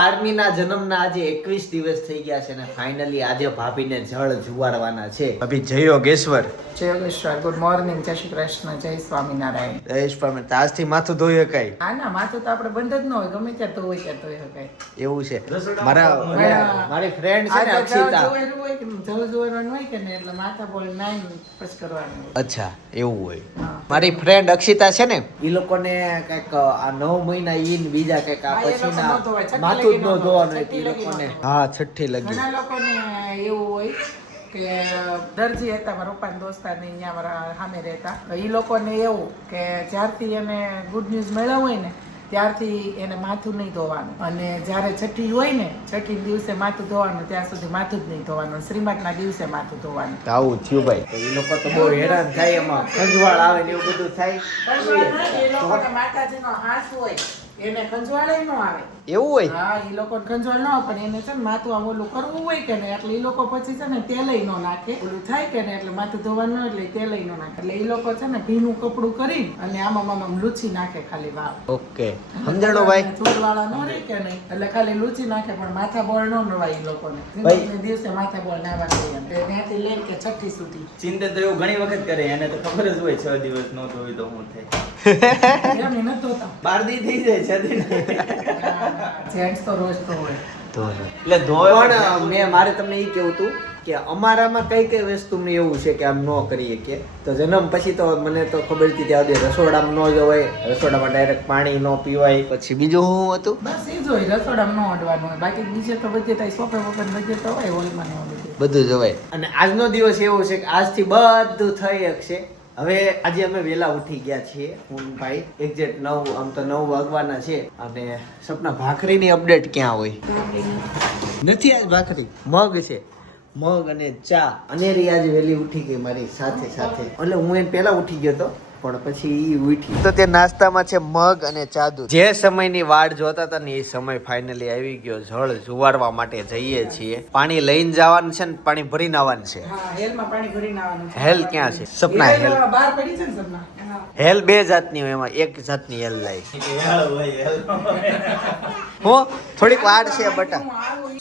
આર્મીના જન્મના આજે 21 દિવસ થઈ ગયા છે ને ફાઇનલી આજે ભાભીને જળ જુવાડવાના છે. ભાભી જય યોગેશ્વર. જય યોગેશ્વર. Good morning. જય શ્રી કૃષ્ણ. જય સ્વામિનારાયણ. જય સ્વામિનારાયણ. આજથી માથું ધોઈ શકાય? હા ના, માથું તો આપણે બંધ જ ન હોય, ગમે ત્યાં ધોઈ ત્યાં ધોઈ શકાય એવું છે. મારી ફ્રેન્ડ છે ને અક્ષિતા. જળ જોવાનું હોય કે ને એટલે માથા બોલ નાઈ પછી કરવાનું. અચ્છા એવું હોય. મારી ફ્રેન્ડ અક્ષિતા છે ને ઈ લોકોને કઈક આ 9 મહિના ઈન બીજા કઈક આ પછીના માથું જ ન ધોવાનું ઈ લોકોને. હા, છઠ્ઠી લગી. ઘણા લોકોને એવું હોય કે દરજી હતા મારા પપ્પાના દોસ્તાર ને અહીંયા મારા સામે રહેતા, એ લોકોને એવું કે જ્યારથી એને ગુડ ન્યૂઝ મળ્યા હોય ને ત્યારથી એને માથું નહીં ધોવાનું, અને જ્યારે છઠ્ઠી હોય ને છઠ્ઠી દિવસે માથું ધોવાનું, ત્યાં સુધી માથું જ નહીં ધોવાનું, શ્રીમતના દિવસે માથું ધોવાનું. આવું થયું ભાઈ. એ લોકો તો બહુ હેરાન થાય, એમાં ખંજવાળ આવે ને એવું બધું થાય. એ લોકોને માતાજીનો હાથ હોય એને ખંજવાળે ન આવે. એવું હોય? હા, એ લોકો ખંજવાળ ન આવે, પણ એને છે ને માથું આમ ઓલું કરવું હોય કે ને એટલે એ લોકો પછી છે ને તેલય ન નાખે, ઓલું થાય કે ને એટલે માથું ધોવાનું ન એટલે તેલય ન નાખે, એટલે એ લોકો છે ને ભીનું કપડું કરી અને આમાં લૂછી નાખે ખાલી વાવ. ઓકે, સમજાણો ભાઈ. છોડવાળા ન રહે કે નહીં એટલે ખાલી લૂછી નાખે, પણ માથા બોળ ન નવાય એ લોકોને. દિવસે માથા બોળ નાવા દઈએ ત્યાંથી લઈને કે છઠ્ઠી સુધી. ચિંતા તો એવું ઘણી વખત કરે, એને તો ખબર જ હોય 6 દિવસ નો ધોવી તો હું થાય. એમ એ નતો હોતા. 12 દી થઈ જાય 6 દી. જેન્ટ્સ તો રોજ તો હોય. એટલે ધોય પણ મારે તમને એ કેવું હતું કે અમારામાં કઈ કઈ વસ્તુ મને એવું છે કે આમ ન કરીએ કે, તો જન્મ પછી તો મને તો ખબર હતી ત્યાં સુધી રસોડામાં ન જવાય, રસોડામાં ડાયરેક્ટ પાણી ન પીવાય. પછી બીજું શું હતું? બસ એ જ હોય, રસોડામાં ન અડવાનું હોય, બાકી બીજે તો બધે થાય સોફે વગર બધે તો હોય, હોલમાં ને બધું જવાય. અને આજનો દિવસ એવો છે કે આજથી બધું થઈ શકશે. હવે આજે અમે વહેલા ઉઠી ગયા છીએ, હું ભાઈ એક્ઝેક્ટ 9, આમ તો 9 વાગવાના છે. અને સપના ભાખરીની અપડેટ ક્યાં હોય? નથી આજ ભાખરી, મગ છે, મગ અને ચા. અનેરી આજે વહેલી ઉઠી ગઈ મારી સાથે સાથે, એટલે હું એને પહેલા ઉઠી ગયો હતો પણ પછી ઈ ઉઠી. તો તે નાસ્તામાં છે મગ અને ચા દૂધ. જે સમયની વાટ જોતા હતા ને એ સમય ફાઇનલી આવી ગયો. જળ જુવાડવા માટે જઈએ છીએ. પાણી લઈને જવાનું છે ને પાણી ભરીને આવવાનું છે. હા, હેલમાં પાણી ભરીને આવવાનું છે. હેલ ક્યાં છે? સપના હેલ બહાર પડી છે ને સપના. હેલ 2 જાતની હોય, એમાં એક જાતની હેલ લાઈ. હો થોડીક વાર છે બટા.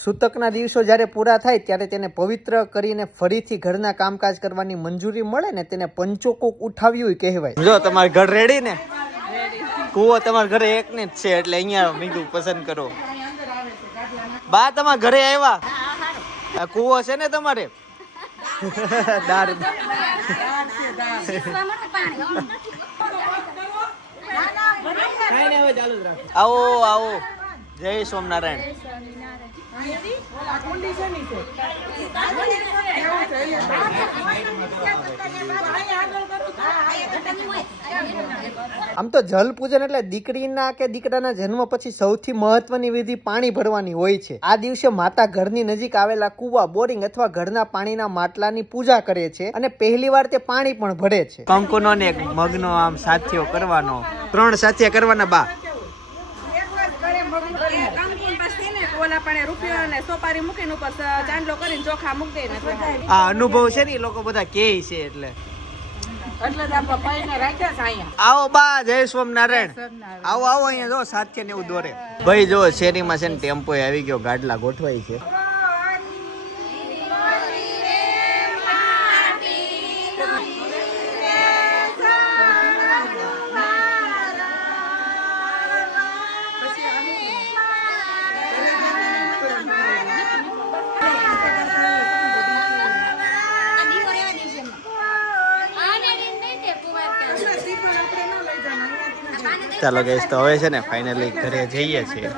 સૂતકના દિવસો જ્યારે પૂરા થાય ત્યારે તેને પવિત્ર કરીને ફરીથી ઘરના કામકાજ કરવાની મંજૂરી મળે ને તેને પંચોકોક ઉઠાવ્યું કહેવાય. જો તમારું ઘર રેડી ને? કુવો તમારા ઘરે એક ને જ છે એટલે અહીંયા મીઠું પસંદ કરો. બા તમારા ઘરે આવ્યા? આ કુવો છે ને તમારે? દાર આવો આવો. જય સ્વામિનારાયણ. આમ તો જલ પૂજન એટલે દીકરીના કે દીકરાના જન્મ પછી સૌથી મહત્વની વિધિ પાણી ભરવાની હોય છે. આ દિવસે માતા ઘરની નજીક આવેલા કુવા, બોરિંગ અથવા ઘરના પાણીના માટલાની પૂજા કરે છે અને પહેલી વાર તે પાણી પણ ભરે છે. કંકુનો ને મગનો આમ સાથીઓ કરવાનો, 3 સાથીયા કરવાના. બા આ અનુભવ છે ને એ લોકો બધા કે છે એટલે આવો બા. જય સ્વામિનારાયણ. આવો આવો અહીંયા જો સાથીયા ને એવું દોરે. ભાઈ જો શેરીમાં છે ને ટેમ્પો આવી ગયો, ગાડલા ગોઠવાય છે. ચાલો ગઈશ, તો હવે છે ને ફાઇનલી ઘરે જઈએ છીએ.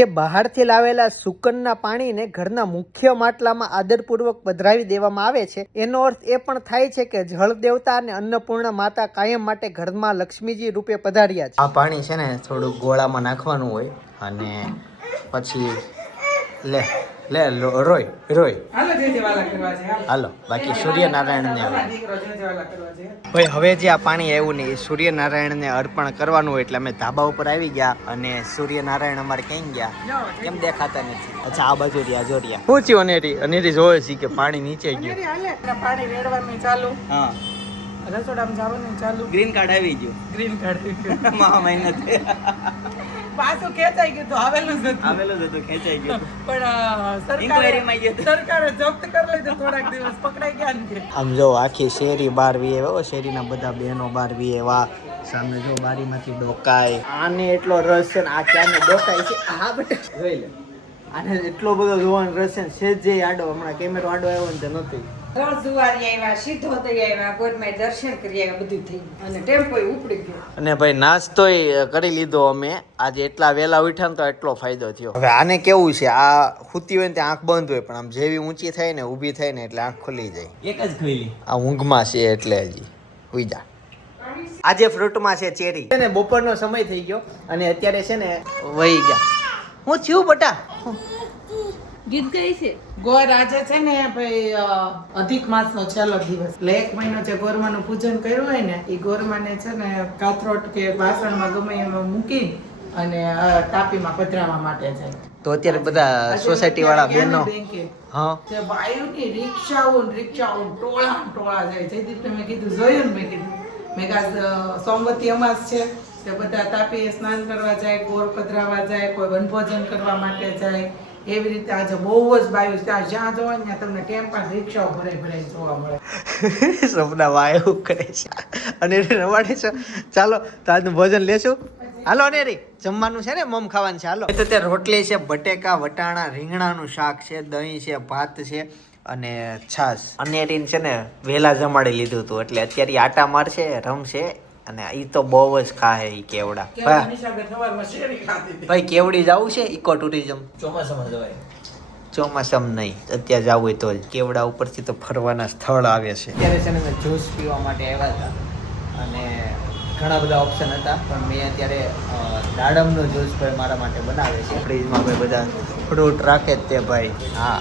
એ બહારથી લાવેલા સુકનના પાણીને ઘરના મુખ્ય માટલામાં આદરપૂર્વક પધરાવી દેવામાં આવે છે. એનો અર્થ એ પણ થાય છે કે જળ દેવતા અને અન્નપૂર્ણા માતા કાયમ માટે ઘરમાં લક્ષ્મીજી રૂપે પધાર્યા છે. આ પાણી છે ને થોડું ગોળામાં નાખવાનું હોય અને પછી રોય હાલો. બાકી સૂર્યનારાયણ ને ભાઈ હવે જે આ પાણી આવ્યું ને એ સૂર્યનારાયણ ને અર્પણ કરવાનું હોય એટલે અમે ધાબા ઉપર આવી ગયા અને સૂર્યનારાયણ અમારે ક્યાં ગયા કેમ દેખાતા નથી. અચ્છા આ બાજુ રહ્યા જો રહ્યા. શું થયું અનેરી જોવે છે કે પાણી નીચે ગયું. પાણી રેડવાનું ચાલુ. હા, રસોડામાં જવાનું ચાલુ. ગ્રીન કાર્ડ આવી ગયું. ગ્રીન કાર્ડ મહા મહેનત. પાછું ખેંચાઈ ગયું તો આવેલું જ હતું. આવેલું જ હતું, ખેંચાઈ ગયું હતું. પણ Inquiry માં ગયું હતું. સરકારે જપ્ત કરી લીધું, થોડાક દિવસ પકડાઈ ગયા ને. આમ જો આખી શેરી બાર વીએ શેરીના બધા બહેનો બાર વીએ વા સામે જો બારીમાંથી ડોકાય આને એટલો રસ છે ને આ ક્યાંને ડોકાય છે આ બેટા જોઈ લે આને એટલો બધો જોવાનો રસ છે ને સેજ જે આડો હમણાં કેમેરો આડો આવ્યો ને તે નથી રોજ જુવારી આવ્યા, સીધો થઈ આવ્યા, ગોરમાએ દર્શન કરી આવ્યા, બધું થઈ ગયું અને ટેમ્પોય ઉપડી ગયો. અને ભાઈ નાસ્તોય કરી લીધો અમે આજે એટલા વહેલા ઉઠ્યા ને તો એટલો ફાયદો થયો હવે આને કેવું છે આ ખૂતી હોય ને ત્યાં આંખ બંધ હોય પણ આમ જેવી ઊંચી થાય ને ઊભી થાય ને એટલે આંખ ખુલી જાય એક જ ખોઈલી. આ ઊંઘમાં છે એટલે હજી હુઈ જા આજે ફ્રૂટમાં છે ચેરી છે ને બપોરનો સમય થઈ ગયો અને અત્યારે છે ને વહી ગયા હું થયું બટા ગીત ગઈ છે. ગોર આજે છે ને ભાઈ અધિક માસનો છેલ્લો દિવસ એટલે 1 મહિનો જે ગોરમાનું પૂજન કર્યું હોય ને એ ગોરમાને છે ને કાથરોટ કે વાસણમાં ગમે એમાં મૂકી અને તાપીમાં પધરાવવા માટે જાય. તો અત્યારે બધા સોસાયટી વાળા બહેનો બેંકે હા તે બાયુની રિક્ષાઓ ટોળા જાય. જયદીપને મેં કીધું જોયું ને મેં કીધું મેં કાં સોમવતી અમાસ છે તે બધા તાપીએ સ્નાન કરવા જાય, ગોર પધરાવા જાય, કોઈ વનભોજન કરવા માટે જાય. એવી રીતે આજે બહુ જ બાયું ત્યાં જ્યાં જોવા ને ત્યાં તમને ટેમ્પા રિક્ષાઓ ભરાઈ જોવા મળે. સપના વાયુ કરે છે અને એને રવાડે છે ચાલો તો આજનું ભોજન લેશું હાલો ને રી જમવાનું છે ને મમ ખાવાનું છે હાલો તો ત્યાં રોટલી છે બટેકા વટાણા રીંગણાનું શાક છે દહીં છે ભાત છે અને છાશ અને રીન છે ને વહેલા જમાડી લીધું હતું એટલે અત્યારે આટા મારશે રમશે અને ઈ તો બહુ જ ખાહે ઈ કેવડા ભાઈ કેવડી જવું છે ઇકો ટુરિઝમ ચોમાસામાં જવાય. ચોમાસામાં નહીં અત્યારે જવું હોય તો જ કેવડા ઉપરથી તો ફરવાના સ્થળ આવે છે અત્યારે છે ને મેં જ્યુસ પીવા માટે આવ્યા હતા અને ઘણા બધા ઓપ્શન હતા પણ મેં અત્યારે દાડમનો જ્યુસ ભાઈ મારા માટે બનાવે છે ફ્રીજમાં ભાઈ બધા ફ્રૂટ રાખે જ તે ભાઈ હા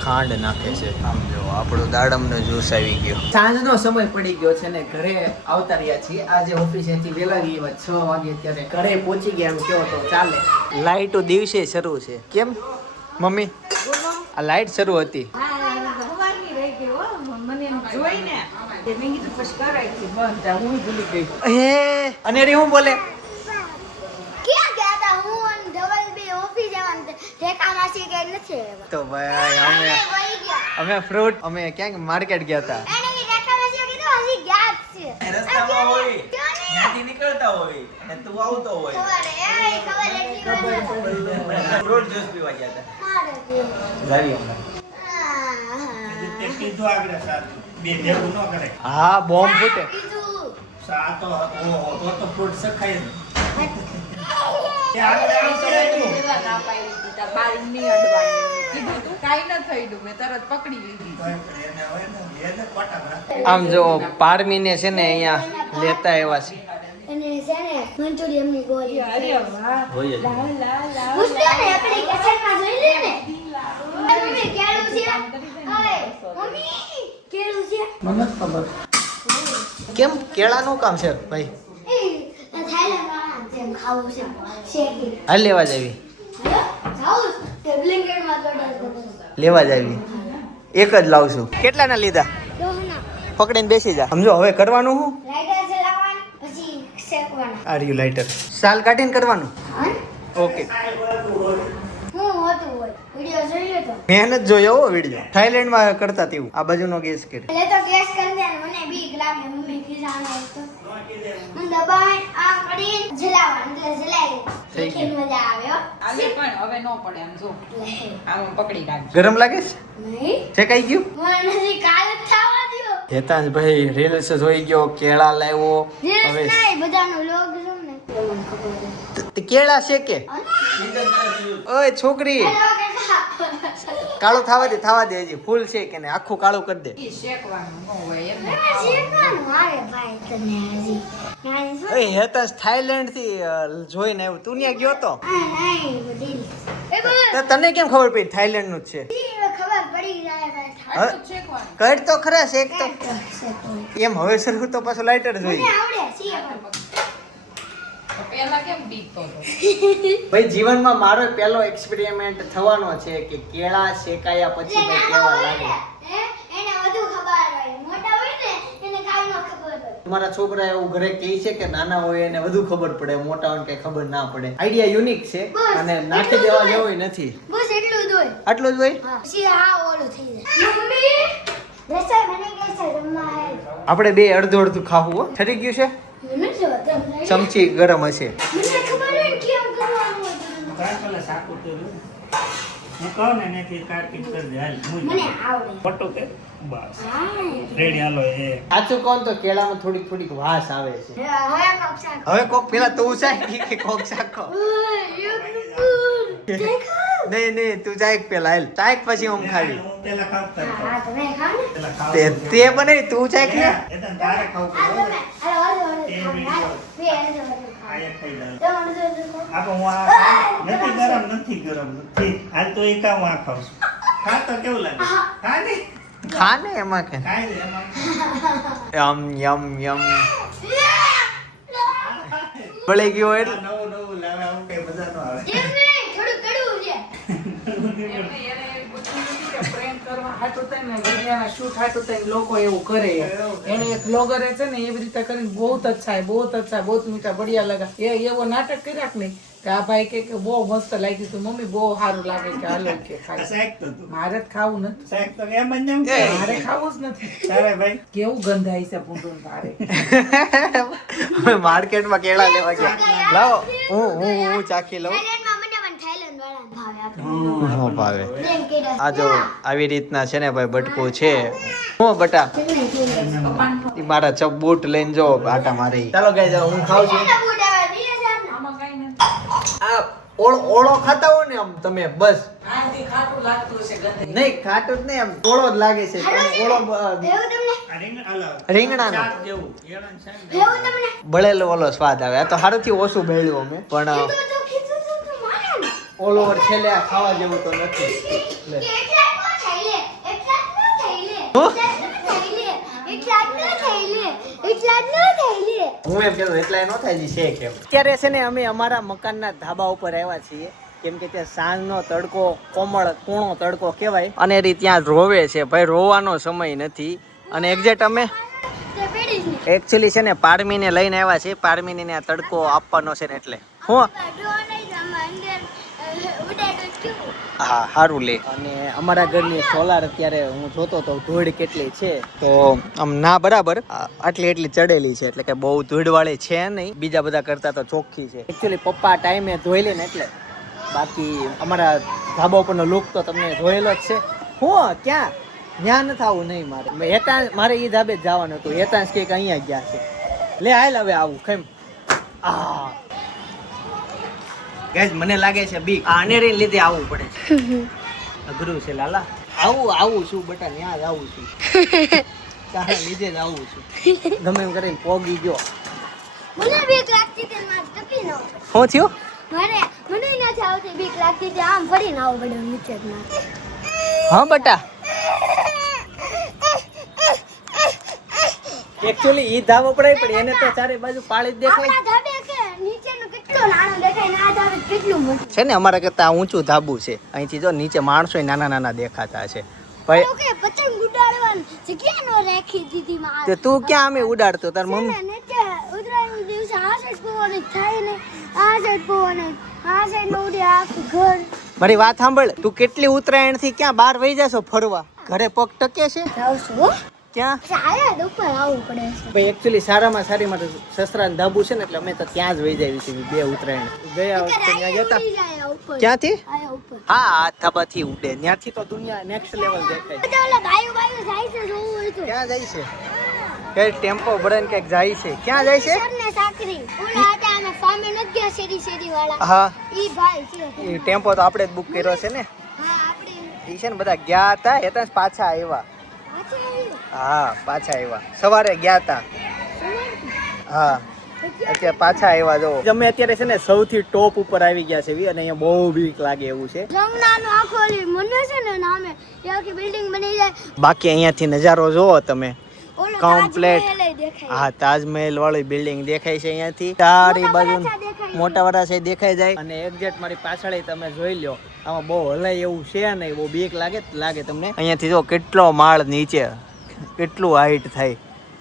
ખાંડ નાખે છે આમ જો આપણો દાડમનો જ્યુસ આવી ગયો સાંજનો સમય પડી ગયો છે ને ઘરે આવતા રહ્યા છીએ આજે ઓફિસેથી વહેલા ગયા 6 વાગે ત્યારે ઘરે પહોંચી ગયા એમ કહો તો ચાલે લાઈટો દિવસે શરૂ છે કેમ મમ્મી આ લાઈટ શરૂ હતી સવારની રહી ગઈ હો, મને એમ જોઈને તે મેં કીધું પછી કરાય છે બંધ. હું ભૂલી ગઈ. હે અને રી હું બોલે ક્યાં ગયા હતા હું અને ધવલ બે ઓફિસ જવાનું ઠેકા માસી કે નથી આવ્યા. તો ભાઈ અમે વહી ગયા અમે ફ્રૂટ અમે ક્યાંક માર્કેટ ગયા હતા એને બી ઠેકા માસી કીધું હજી ગયા જ છે રસ્તામાં હોય ક્યાં ને? ત્યાંથી નીકળતા હોય અને તું આવતો હોય. ખબર એટલી વાર ફ્રૂટ જ્યુસ પીવા ગયા હતા. મારે બે. લાવી હમણાં. હા બોમ્બ ફૂટે કીધું પેલા ના પાડી દીધી, તાર બારી નહીં અડવાની. કીધું તું કાંઈ ન થયું, મેં તરત પકડી લીધી. આમ જો પારમીને છે ને અહીંયા લેતા એવા છે અને છે ને મંચુરિયનની ગોળી અરે વાહ. હોય જ. પૂછતો ને એપ્લિકેશનમાં જોઈ લે ને મમ્મી કેળું છે ઓય મમ્મી કેળું છે મને જ ખબર. કેમ કેળાનું કામ છે ભાઈ એ થાઈલેન્ડમાં જેમ ખાવું છે શેકી હાલ લેવા જ આવી જાઉં તે બ્લિંકેટમાં ઓર્ડર કરું લેવા જ આવી એક જ લાવું છું કેટલાના લીધા દોહના પકડીને બેસી જા સમજો હવે કરવાનું શું લાઈટર જલાવવાનું પછી શેકવાનું આર યુ લાઇટર સાલ કાઢીને કરવાનું હા ઓકે હું હોતું હોય વિડિયો જોઈ લો તો મહેનત જોયો હો વિડીયો થાઈલેન્ડમાં કરતા તેવું આ બાજુનો ગેસ કરે એટલે તો ગેસ કરી દે મને બીક લાગે મમ્મી ખીજાણો તો હું દબાઈ આ કરી જલાવવાનું એટલે જલાઈ થઈ ગયું ગયું. મજા આવે હો આને પણ હવે ન પડે આમ જો આમ પકડી રાખજો. ગરમ લાગે છે નહીં શેકાઈ ગયું મને નથી કાલ જ થવા દ્યો હેતાંશ ભાઈ રીલ્સ જોઈ ગયો કેળા લાવ્યો રીલ્સ હવે નહીં બધાનો લોગ જો ને મને ખબર છે તે કેળા શેકે ઓય છોકરી કાળું થવા દે હજી ફૂલ છે કે ને આખું કાળું કરી દે ઈ શેકવાનું ન હોય એમ. શેકવાનું આવે ભાઈ તને હજી નાની શું ઓય હેતાંશ થાઈલેન્ડ થી જોઈને આવ્યો તું ત્યાં ગયો તો નહીં બધી એ બોલ તો તને કેમ ખબર પડી થાઈલેન્ડ નું જ છે ખબર પડી જાય ભાઈ આટલું જ શેકવાનું. કર તો ખરા શેક તો મને એમ હવે શરૂ તો પાછું લાઇટર જોઈએ આવડે સીએ પણ તો પેલા કેમ બીકતો હતો? ભાઈ જીવનમાં મારો પહેલો એક્સપેરિમેન્ટ થવાનો છે કે કેળા શેકાયા પછી એટલે ભાઈ નાનો કેવા હોય લાગે ને એને વધુ ખબર હોય મોટા હોય ને એને કાઈ ન ખબર હોય તમારા છોકરા એવું ઘરે કહે છે કે નાના હોય એને વધુ ખબર પડે, મોટા હોય કઈ ખબર ના પડે. આઈડિયા યુનિક છે અને નાખી દેવા જેવો નથી. બસ એટલું જ હોય. આટલું જ હોય. હા પછી આ ઓલું થઈ જાય. મમ્મી રસોઈ બની ગઈ છે, જમવા હે. આપણે બે અડધું અડધું ખાવું હો. ઠરી ગયું છે. મને જો તમને ચમચી ગરમ હશે. મને ખબર હોય ને કેમ કરવાનું હોય. કાંઈ પેલા સાકું તો રહ્યું. હું કહું ને એનાથી કાર્ટિંગ કરી દે હાલ મને આવડે. ફોટો કે બસ હા રેડી હાલો એ સાચું કોણ તો કેળામાં થોડીક વાસ આવે છે. હવે કપસા હવે કોક પેલા તું શાક કે કોક શાક ખો. નહીં તું ચાક પેલા હાલ. ચાક પછી હું ખાવી. હું પેલા ખાવ કરતો હા તમે ખાઓ ને. પેલા ખાવ તે બનાવી તું ચાક ને. એ તો તારે ખાવ આ પડે તમે બે આયા ખાઈ લે તો આપો હું આ નથી ગરમ નથી હાલ તો એક હું આ ખાઉં છું ખા તો કેવું લાગે ખા ને ખા ને એમાં કે ખાઈ લે એમાં યમ બળી ગયો એટલે નવું લાવે આવું કઈ મજા ન આવે એમ નહીં થોડું કડવું છે. પ્રેમ કરવા હાટું થાય ને વિડિયાના શૂટ હાટું થાય ને લોકો એવું કરે. એને એક બ્લોગરે છે ને એવી રીતે કરીને બહુ અચ્છા બહુ મીઠા બઢિયા લગા એ એવો નાટક કર્યા કે નહીં કે આ ભાઈ કે બહુ મસ્ત લાગ્યું હતું મમ્મી બહુ સારું લાગે કે હાલો કે ખાય. શાક તો તું મારે જ ખાવું નથી, શાક તો એમ જ એમ મારે ખાવું જ નથી. તારે ભાઈ કેવું ગંધાય છે પૂંડું તારે. માર્કેટમાં કેળા લેવા ગયા. લાવો હું ચાખી લઉં. થાઈલેન્ડમાં મને પણ થાઈલેન્ડ વાળા ભાવે આપણે. હું ભાવે. પ્રેમ કર્યા. આ જો આવી રીતના છે ને ભાઈ બટકું છે. હું બટા ઈ મારા ચપ બૂટ લઈને જો આટા મારી. ચાલો ગાઈસ હું ખાઉં છું. એના બૂટ આવે નીરજ આપના. આમાં કાંઈ નથી. આ ઓળો ખાતા હો ને આમ તમે બસ. આથી ખાટું લાગતું હશે ગંધાય. નહીં ખાટું જ નહીં આમ ઓળો જ લાગે છે. તમે ઓળો એવું તમને આ રીંગણાનો રીંગણાનો શાક જેવું એળાનું શાક એવું તમને બળેલો ઓલો સ્વાદ આવે. આ તો સારુંથી ઓછું બળ્યું અમે પણ તો કીધું તો માને ને. ઓલ ઓવર છેલ્લે આ ખાવા જેવું તો નથી. લે. કે એટલા જ ન થઈ લે. એટલા જ ન થઈ લે. હું? એટલા જ ન થઈ લે. એટલા જ ન થઈ લે. એટલા જ ન થઈ લે. હું એમ કહેતો એટલા ન થાય છે કેમ. અત્યારે છે ને અમે અમારા મકાનના ધાબા ઉપર આવ્યા છીએ કેમ કે ત્યાં સાંજનો તડકો કોમળ કૂણો તડકો કહેવાય અને એ ત્યાં રોવે છે ભાઈ. રોવાનો સમય નથી અને એક્ઝેક્ટ અમે તે પેડી જ ને. એકચ્યુઅલી છે ને પારમીને લઈને આવ્યા છે. પારમીને આ તડકો આપવાનો છે ને એટલે હું ડ્રોન જ આમાં અંદર ઉડાડો ક્યું. હા સારું લે. અને અમારા ઘરની સોલાર અત્યારે હું જોતો તો ધૂળ કેટલી છે તો આમ ના બરાબર આટલી એટલી ચડેલી છે એટલે કે બહુ ધૂળવાળી છે નહીં. બીજા બધા કરતા તો ચોખ્ખી છે. એકચ્યુઅલી પપ્પા ટાઈમે ધોઈ લે ને એટલે. બાકી અમારા ધાબા ઉપરનો લુક તો તમને જોયેલો જ છે. હું ક્યાં ત્યાં નથી આવું નહીં મારે. મારે એ ધાબે જ જવાનું હતું. હેતાંશ કે અહીંયા ગયા છે. લે હાલ હવે આવું કેમ. ગાઈસ મને લાગે છે બીક. આ અનેરી લીધે આવવું પડે છે. અઘરું છે લાલા. આવું છું બટા ત્યાં જ આવું છું. તારા લીધે જ આવું છું. ગમે એમ કરીને પોગી ગયો. મને બીક લાગતી હતી ને મારે ટપી ન આવતું. શું થયું? મને નથી આવતી બીક લાગતી હતી આમ ફરીને આવું પડે નીચે જ ના. હા બટા એકચ્યુઅલી ઈ ધાબો પડાય પણ એને તો ચારે બાજુ પાળી જ દેખાય આપણા ધાબે કે નીચેનું કેટલું નાનું દેખાય ને આ ધાબે કેટલું મોટું. છે ને. અમારા કરતા ઊંચું ધાબુ છે. અહીંથી જો નીચે માણસો નાના નાના દેખાતા છે ભાઈ. એવું કે પતંગ ઉડાડવાની જગ્યા નો રાખી દીધી માં. તે તું ક્યાં અમે ઉડાડતો તાર મમ્મી? નીચે ઉતરાયણ દિવસે આ સાઈડ પોવાની થાય ને આ સાઈડ પોવાની આ સાઈડ નો ઉડે આખું ઘર. મારી વાત સાંભળ. તું કેટલી ઉત્તરાયણ થી ક્યાં બહાર વહી જાશો ફરવા? ઘરે પગ ટકે છે જાવશું હો. ક્યાં? સારા ઉપર આવવું પડે છે. ભાઈ એકચ્યુઅલી સારામાં સારી માટે સસરા ધાબુ છે ને એટલે અમે તો ત્યાં જ વહી જાય છે બે ઉત્તરાયણ. ગયા વખતે ત્યાં જતા. આયા ઉપર ક્યાંથી? આયા ઉપર. હા આ ધાબાથી ઉડે. ત્યાંથી તો દુનિયા નેક્સ્ટ લેવલ દેખાય. બધા ઓલા બાયુ જાય છે જોવું હોય તો. ક્યાં જાય છે? કઈ ટેમ્પો ભરાઈને કઈક જાય છે. ક્યાં જાય છે? સરને સાકરી ઓલા હતા અમે સામે નથી ગયા શેરી વાળા. હા ઈ ભાઈ છે. એ ટેમ્પો તો આપણે જ બુક કર્યો છે ને. હા આપણે એ છે ને બધા ગયા હતા એ તો પાછા આવ્યા. પાછા આવ્યું. હા પાછા આવ્યા. સવારે ગયા હતા. હા અત્યારે પાછા આવ્યા જો. અમે અત્યારે છે ને સૌથી ટોપ ઉપર આવી ગયા છે અને અહીંયા બહુ બીક લાગે એવું છે. જમનાનું આખો ઓલી મને છે ને નામે એ આખી બિલ્ડિંગ બની જાય. બાકી અહીંયાથી નજારો જોવો તમે. ઓલો કમ્પ્લેટ. તાજમહેલ દેખાય. હા તાજમહેલ વાળી બિલ્ડિંગ દેખાય છે અહીંયાથી. ચારે બાજુ વરાછા દેખાય. મોટા વરાછા દેખાઈ જાય અને એક્ઝેક્ટ મારી પાછળ તમે જોઈ લો. આમાં બહુ હલાય એવું છે નહીં. બહુ બીક લાગે તમને. અહીંયાથી જો કેટલો માળ નીચે કેટલું હાઈટ થાય.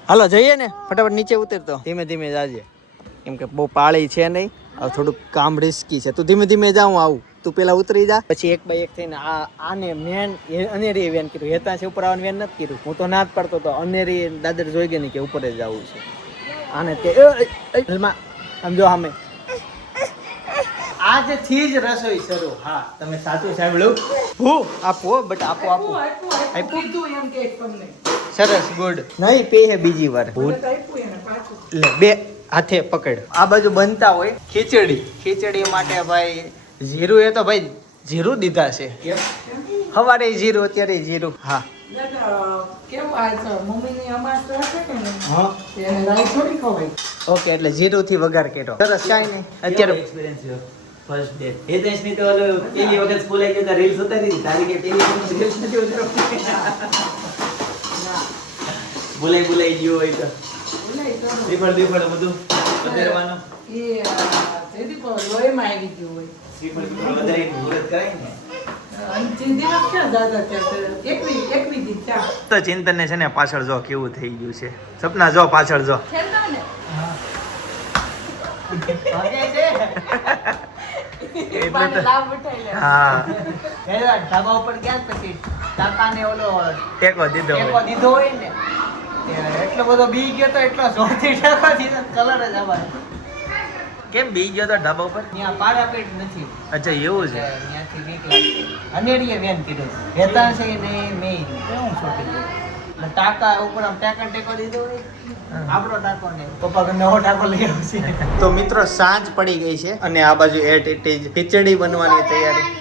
હાલો જઈએ ને ફટાફટ નીચે ઉતરતો ધીમે ધીમે જાજે કેમ કે બહુ પાળી છે નહીં હવે થોડુંક કામ રિસ્કી છે તું ધીમે ધીમે જાઉં આવું તું પેલા ઉતરી જા પછી એક બાય એક થઈને આને મેન અનેરી વેન કીધું હેતા છે ઉપર આવવાનું વેન નથી કીધું હું તો ના જ પડતો તો અનેરી દાદર જોઈ ગઈ ને કે ઉપર જ જવું છે આને તે સમજો સામે આજથી જ રસોઈ શરૂ હા તમે સાચું સાંભળ્યું હું આપો બટ આપો આપ્યું કીધું એમ કે તમને સરસ ગુડ નહીં પે હે બીજી વાર મને તો આપ્યું એને પાછું લે બે હાથે પકડ આ બાજુ બનતા હોય ખીચડી માટે ભાઈ જીરું એ તો ભાઈ જીરું દીધા છે સવારે જીરું અત્યારે જીરું હા કેવું આજ મમ્મીની અમાસ હશે કે નહીં હા એને રાઈ થોડી ખવાય ઓકે એટલે જીરું થી વઘાર કર્યો સરસ કાંઈ નહીં અત્યારે ફર્સ્ટ ડે એ દેશ ની તો પેલી વખત સ્કૂલ આવી ગયો રીલ્સ ઉતારી દીધી તારી કે પેલી વખત રીલ્સ નથી ઉતારવાની ભૂલાઈ ગયો હોય તો બોલાય તો શ્રીફળ બધું વધારવાનું એ જેથી પણ લોહીમાં આવી ગયું હોય શ્રીફળ વધારી મુહૂર્ત કરાય ને અને દિવસ ક્યાં દાદા ત્યાં એકવી દી ત્યાં તો ચિંતન ને છે ને પાછળ જો કેવું થઈ ગયું છે સપના જો પાછળ જો ખેલતો ને પાને લાભ ઉઠાઈ લે હા ધાબા ઉપર ગયા પછી કાકાને ઓલો ટેકો દીધો દીધો હોય ને એટલો બધો બી ગયો તો એટલો જોરથી ટેકો દીધો કલર જ આવવાનો કેમ બી ગયો તો ઢાબા ઉપર ત્યાં પાડા પેટ નથી અચ્છા એવું છે ત્યાંથી બીક લાગી અનેરીએ વેન કીધું હેતા છે ને મેં કેવું છોટી એટલે ટાકા ઉપર આમ ટાકા ટેકો દીધો હોય આપણો ટાકો ને પપ્પા નવો ટાકો લઈ આવશે તો મિત્રો સાંજ પડી ગઈ છે અને આ બાજુ એટ ઇટ ઇઝ ખીચડી બનવાની તૈયારી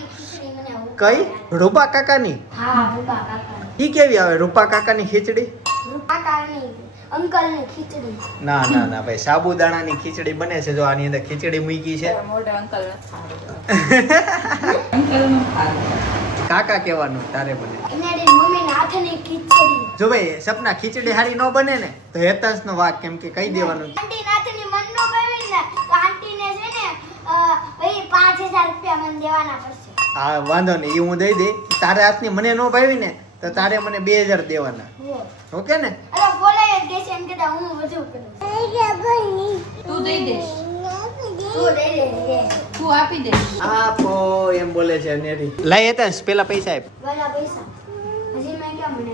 કઈ રૂપા કાકાની હા રૂપા કાકા ઈ કેવી આવે રૂપા કાકાની ખીચડી રૂપા કાકાની અંકલની ખીચડી ના ભાઈ સાબુદાણાની ખીચડી બને છે જો આની અંદર ખીચડી મૂકી છે મોઢે અંકલ નથી કાકા કહેવાનું તારે બને એનાડી મમ્મીના હાથની ખીચડી જો ભાઈ સપના ખીચડી હારી ન બને ને તો હેતાંશ નો વાક કેમ કે કહી દેવાનું આંટી નાથની મન નો ભાવે ને તો આંટીને છે ને ભાઈ 5000 રૂપિયા મને દેવાના પડશે હા વાંધો નહીં એ હું દઈ દે તારે હાથની મને ન ભાવી ને તો તારે મને 2000 દેવાના ઓકે ને અરે બોલાય જ દેશે એમ કહેતા હું બધું કરું તું દઈ દેશ તું દઈ દે તું આપી દે આપો એમ બોલે છે અનેરી લઈ હેતાંશ પેલા પૈસા આપ વાલા પૈસા હજી મેં ક્યાં મને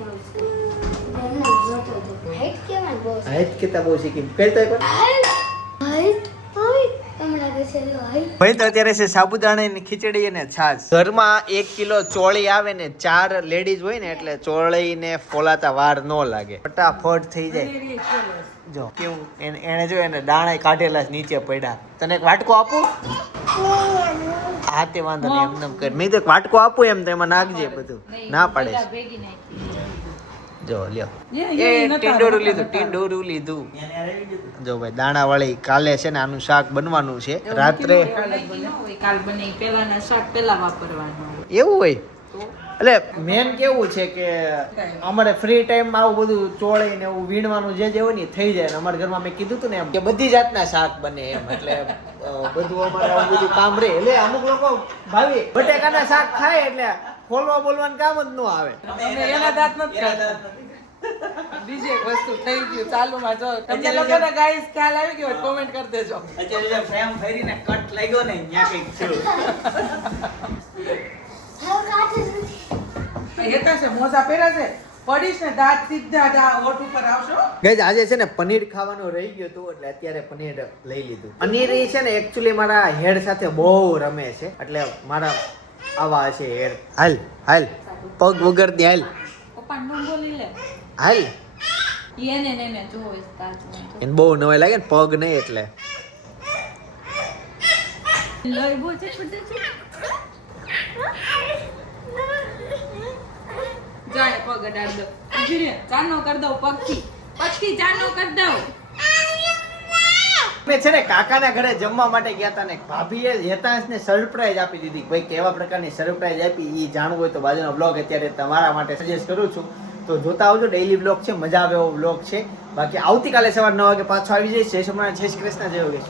એમને જોતો હતો હાઈટ કેવા બોસ હાઈટ કેતા બહુ શીખી કરતા એકવાર હાઈટ હમણાં કહેશે લો હાઈટ ભાઈ તો અત્યારે છે સાબુદાણાની ખીચડી અને છાશ ઘરમાં 1 કિલો ચોળી આવે ને 4 લેડીઝ હોય ને એટલે ચોળીને ફોલાતા વાર ન લાગે ફટાફટ થઈ જાય જો કેવું એને જો એને દાણા કાઢેલા છે નીચે પડ્યા તને એક વાટકો આપું હા તે વાંધો નહીં એમ કર મેં તો એક વાટકો આપું એમ તો એમાં નાખજે બધું ના પાડે છે. ભેગી નાખી જો લ્યો એ ટીંડોરું લીધું જો ભાઈ દાણા વાળી કાલે છે ને આનું શાક બનવાનું છે રાત્રે કાલ બને પેલાના શાક પેલા વાપરવાનું એવું હોય એટલે મેન કેવું છે કે અમારે ફ્રી ટાઈમ આવું બધું ચોળી ને એવું વીણવાનું જે હોય ને થઈ જાય ને અમારા ઘરમાં મેં કીધું હતું ને એમ કે બધી જાતના શાક બને એમ એટલે બધું અમારે આવું બધું કામ રહે એટલે અમુક લોકો ભાવી બટેકાના શાક ખાય એટલે ખોલવા બોલવાનું કામ જ ન આવે અમે એના દાંત નથી ખાતા. બીજી એક વસ્તુ થઈ ગયું ચાલુમાં જો તમને લોકોને ગાઈસ ખ્યાલ આવી ગયો કોમેન્ટ કરી દેજો અત્યારે ફ્રેમ ફેરીને કટ લાગ્યો ને ન્યા કઈક થયું હવે કાઠ જ નથી હેતા છે મોજા પહેર્યા છે પડીશ ને દાંત સીધા હોઠ ઉપર આવશો ગઈઝ આજે છે ને પનીર ખાવાનું રહી ગયું હતું એટલે અત્યારે પનીર લઈ લીધું પનીર એ છે ને એકચ્યુઅલી મારા હેડ સાથે બહુ રમે છે એટલે મારા આવા છે હેડ હાલ પગ વગર દે હાલ પપ્પા નું બોલી લે હાલ એને જોઈશ તાજુ એને બહુ નવાઈ લાગે ને પગ નહીં એટલે લઈ બો છે પડે છે જાય પગ અડાડ દો ઉભી ચાનો કર દઉં પગથી ચાનો કર દઉં મેં છે ને કાકાના ઘરે જમવા માટે ગયા હતા ને ભાભીએ હેતાંશને સરપ્રાઈઝ આપી દીધી ભાઈ કેવા પ્રકારની સરપ્રાઈઝ આપી એ જાણવું હોય તો બાજુનો બ્લોગ અત્યારે તમારા માટે સજેસ્ટ કરું છું તો જોતા આવજો ડેઈલી બ્લોગ છે મજા આવે એવો બ્લોગ છે બાકી આવતીકાલે સવાર 9 વાગે પાછો આવી જઈશ જય શ્રી કૃષ્ણ જય યોગેશ.